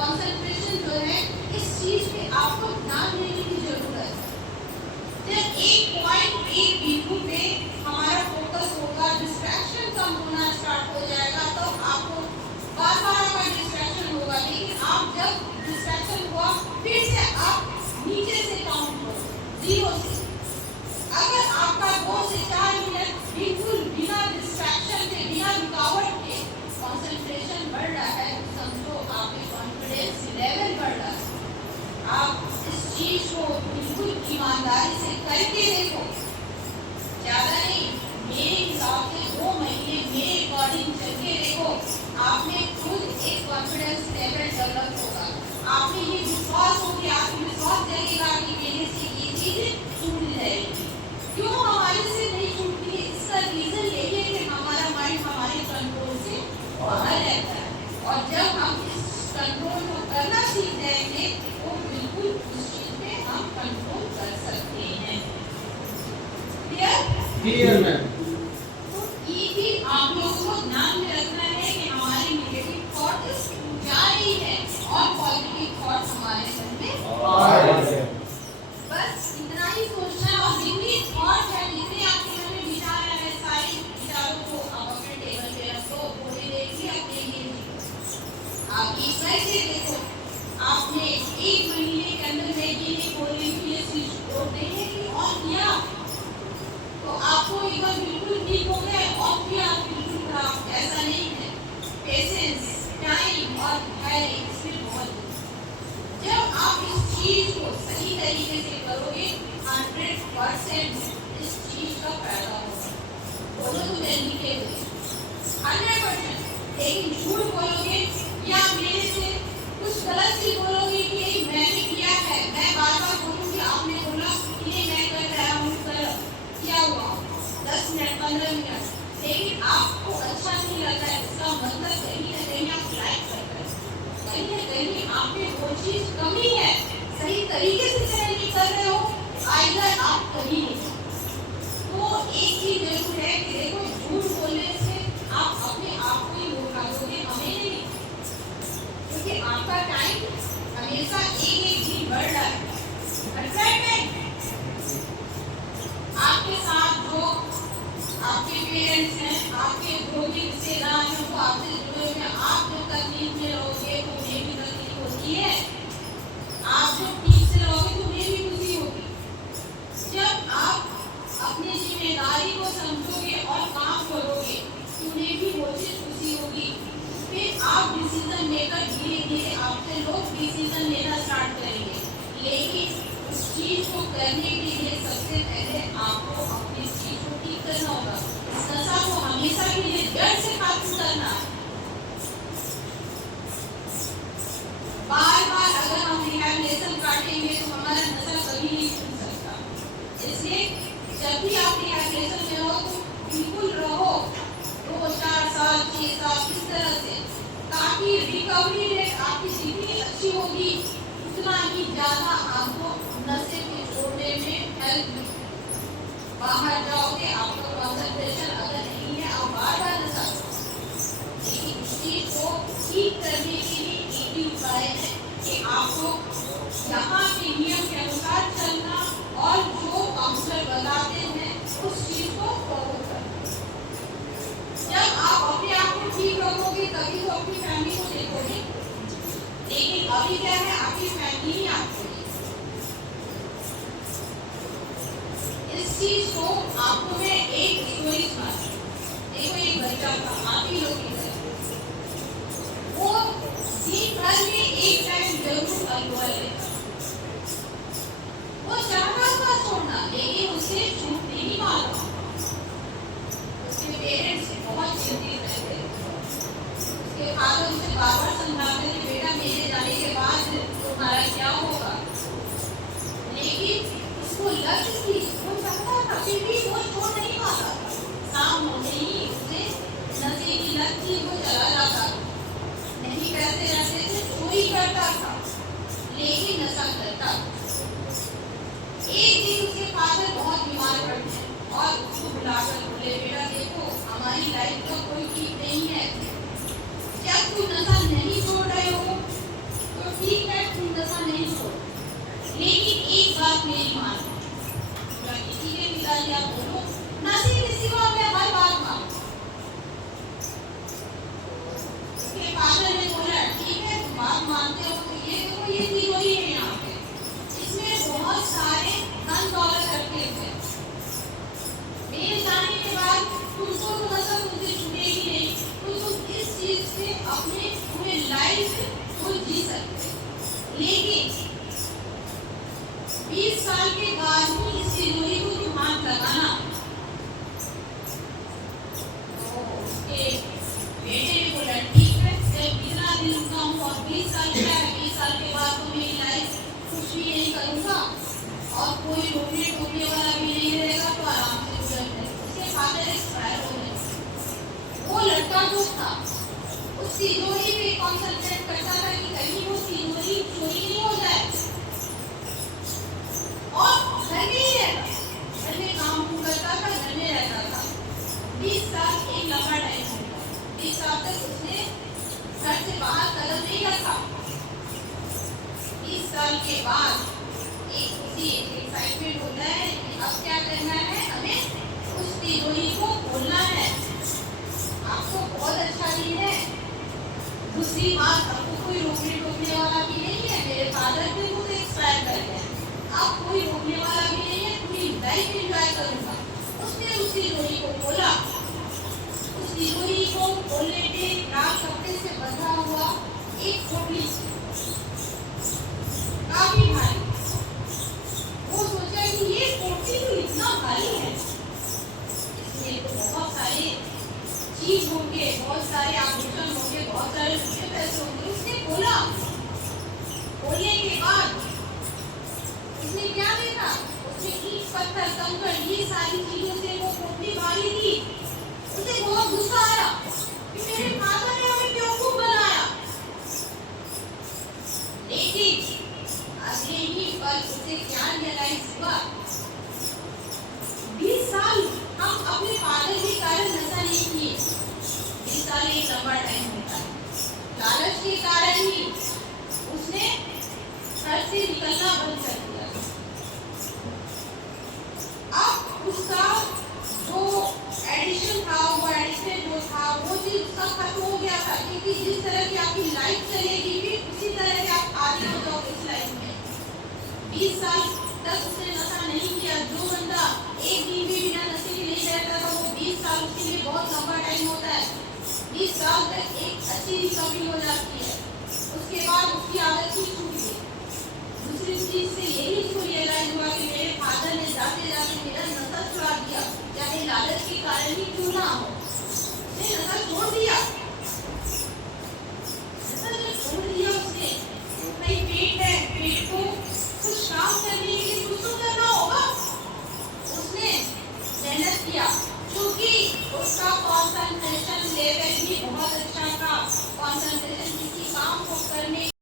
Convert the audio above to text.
Concentration जो है इस चीज पे आपको ध्यान देने की जरूरत है। जब एक पॉइंट एक बिंदु पे हमारा फोकस होगा, डिस्ट्रैक्शन कम होना स्टार्ट हो जाएगा, तो आपको बार बार आपका डिस्ट्रैक्शन होगा। लेकिन आप जब डिस्ट्रैक्शन हुआ फिर से आप नीचे से काउंट करो, 0 से। अगर आपका 2 से 4 मिनट बिल्कुल बिना डिस्ट्रैक्शन के, बिना रुकावट के कंसंट्रेशन बढ़ रहा है, समझो आपके कॉन्फिडेंस लेवल बढ़ रहा है। आप इस चीज को बिल्कुल ईमानदारी से करके देखो। ज्यादा नहीं, मेरे हिसाब से 2 महीने मेरे अकॉर्डिंग करके देखो, आप में खुद एक कॉन्फिडेंस लेवल डेवलप होगा। आप में ये विश्वास होगी, आपको विश्वास जगेगा कि मेरे से ये चीज छूट जाएगी। क्यों हमारे से नहीं छूटती है? इसका रीजन यही है कि हमारा माइंड हमारे कंट्रोल से बाहर रहता है। और जब हम इस कंट्रोल को करना सीख जाएंगे तो बिल्कुल उस चीज पे हम कंट्रोल कर सकते हैं। Clear ma'am? तो ये भी आप लोगों को ध्यान में रखना है कि हमारे नेगेटिव थॉट्स जा रही है और पॉजिटिव थॉट्स हमारे मन में आ रही है। बस इतना ही सोचना। और जितनी थॉट है, जितने आपके मन में विचार है, सारे विचारों को आप अपने टेबल पे रखो, थोड़ी देर के अपने लिए आप इस तरह से देखो। आपने 1 महीने के अंदर मैगी ने खोलने के लिए स्विच बोर्ड नहीं कि ऑन किया तो आपको एक बार बिल्कुल ठीक हो गया, ऑफ किया बिल्कुल खराब। ऐसा नहीं है। पेशेंस, टाइम और धैर्य इसमें बहुत है। जब आप इस चीज को सही तरीके से करोगे 100% इस चीज का फायदा होगा। बोलो तो जल्दी के 100%। लेकिन झूठ बोलोगे या मेरे से कुछ गलत चीज बोलोगे कि ये मैंने किया है, मैं बार बार बोलूंगी आपने बोला कि ये मैं कर रहा हूँ, क्या हुआ 10 मिनट 15 मिनट, लेकिन आपको अच्छा नहीं लग रहा है, इसका मतलब कहीं ना कहीं आप लाइक कर रहे हैं, कहीं ना कहीं आप में वो चीज कमी है, सही तरीके से नहीं कर रहे हो, आइदर आप कभी नहीं। तो एक चीज जरूर है कि देखो, झूठ बोलने से आप अपने आप को ही धोखा दोगे, हमें नहीं। क्योंकि आपका टाइम हमेशा एक दिन बढ़ रहा है। आपके साथ जो आपके पेरेंट्स हैं, आपके जो भी रिश्तेदार हैं, वो आपसे जुड़े हुए हैं, आप जो तकलीफ में रहोगे तो उन्हें भी तकलीफ होती है, आप जो ठीक से रहोगे तो उन्हें भी खुशी होगी। जब आप अपनी जिम्मेदारी को समझोगे और काम करोगे तो उन्हें भी वो चीज खुशी होगी। फिर आप डिसीजन लेकर धीरे धीरे आपसे लोग डिसीजन लेना स्टार्ट करेंगे। लेकिन उस चीज को करने के लिए सबसे पहले आपको अपनी चीज को ठीक करना होगा। इस नशा को हमेशा के लिए जड़ से खत्म करना है। बार बार अगर हम रिहैबिलिटेशन काटेंगे तो हमारा नशा कभी नहीं छूट सकता। इसलिए जब भी आप रिहैबिलिटेशन में हो तो बिल्कुल रहो 2-4 साल 6 साल इस तरह से, ताकि रिकवरी रेट आपकी जितनी अच्छी होगी उतना ही ज्यादा आपको नशे को छोड़ने में हेल्प। बाहर जाओगे, आपका कंसंट्रेशन अगर नहीं है, आप बार बार नशा करो। लेकिन इस चीज को ठीक करने के लिए एक ही उपाय है कि आपको यहाँ के नियम के अनुसार चलना और जो काउंसलर बताते हैं उस चीज को फॉलो करना। जब आप अपने आप को ठीक रखोगे तभी तो अपनी फैमिली को देखोगे। लेकिन अभी क्या है, आपकी फैमिली ही आपको इस चीज को आपको मैं एक स्टोरी सुनाती हूँ। देखो, एक बच्चा था, आप ही लोग वो दिन भर में एक टाइम जरूर अल्कोहल लेता। वो चाहता था छोड़ना, लेकिन उसे छूट नहीं मालूम। उसके पेरेंट्स बहुत चिंतित रहते थे। उसके फादर उसे बार बार समझाते थे, बेटा मेरे जाने के बाद तुम्हारा क्या होगा। लेकिन उसको लत थी, वो चाहता था, फिर भी वो छोड़ नहीं पाता था। शाम होते ही उसे नशे की लत थी, वो चला जाता था। नहीं पैसे रहते थे, चोरी करता था, लेकिन नशा करता। एक दिन उसके फादर बहुत बीमार पड़ते हैं और उसको बुलाकर बोले, बेटा देखो हमारी लाइफ का कोई ठीक नहीं है, जब तुम नशा नहीं छोड़ रहे हो मेरी मान लो। ठीक है पिताजी आप बोलो, नशे के सिवा मैं हर बात मानूं। उसके फादर ने बोला ठीक है तुम बात मानते हो तो ये देखो ये तिजोरी है यहाँ पे, इसमें बहुत सारे धन दौलत रखे हुए हैं। मेरे जाने के बाद तुमको तो नशा तुमसे छूटेगी नहीं, तो तुम इस चीज से अपने पूरे लाइफ को जी सकते हो। लेकिन 20 साल के बाद भी इस तिजोरी को तुम हाथ लगाना। तो उसके बेटे ने बोला ठीक है जब इतना दिन रुका हूँ और 20 साल क्या है, 20 साल के बाद तो मेरी लाइफ कुछ भी नहीं करूँगा और कोई रोकने टोकने वाला भी नहीं रहेगा, तो आराम से गुजर जाएगा। उसके फादर एक्सपायर हो गए। वो लड़का जो था उस तिजोरी पे कॉन्सेंट्रेट करता था कि कहीं वो तिजोरी चोरी नहीं हो जाए, और घर में ही रहता, घर में काम करता था, घर में रहता था। 20 साल एक लंबा टाइम होगा, 20 साल तक उसने घर से बाहर कदम नहीं रखा। 20 साल के बाद एक खुशी एक एक्साइटमेंट होता है कि अब क्या करना है, हमें उस तिजोरी को खोलना है। आपको बहुत अच्छा दिन है। दूसरी बात, आपको कोई रोकने टोकने वाला भी नहीं है, मेरे फादर भी खुद एक्सपायर कर गए, अब कोई रोकने वाला भी नहीं है, पूरी लाइफ एंजॉय करूंगा। उसने उस तिजोरी को खोला। उस तिजोरी को खोलने पे लाल कपड़े से बंधा हुआ एक पोटली काफी भारी। वो सोचा कि ये पोटली तो इतना भारी है, इसमें तो बहुत सारे चीज होंगे, बहुत सारे आभूषण होंगे, बहुत सारे रुपये पैसे होंगे। उसने खोला, खोलने के बाद उसने क्या देखा, उसने ईंट पत्थर कंकड़ ये सारी चीजों से वो पोटली भारी थी। उसे बहुत गुस्सा आया कि मेरे फादर ने हमें बेवकूफ बनाया। लेकिन अगले ही पल उसे क्या रियलाइज हुआ, 20 साल हम अपने फादर के कारण नशा नहीं किए। 20 साल एक लंबा टाइम होता है। लालच के कारण ही उसने घर से निकलना बंद कर दिया। अब उसका जो एडिशन था, वो एडिशन जो था, वो चीज उसका खत्म हो गया था, क्योंकि जिस तरह की आपकी लाइफ चलेगी भी उसी तरह के आप आगे हो जाओगे इस लाइफ में। 20 साल तक उसने नशा नहीं किया। जो बंदा एक दिन भी बिना नशे के नहीं रहता था, वो 20 साल उसके लिए बहुत लंबा टाइम होता है। 20 साल तक एक अच्छी रिकवरी हो जाती है, उसके बाद उसकी आदत ही छूट गई। दूसरी चीज से यही उसको रियलाइज हुआ कि मेरे फादर ने जाते जाते मेरा नशा छुड़ा दिया, चाहे लालच के कारण ही क्यों ना हो, उसने नशा छोड़ दिया।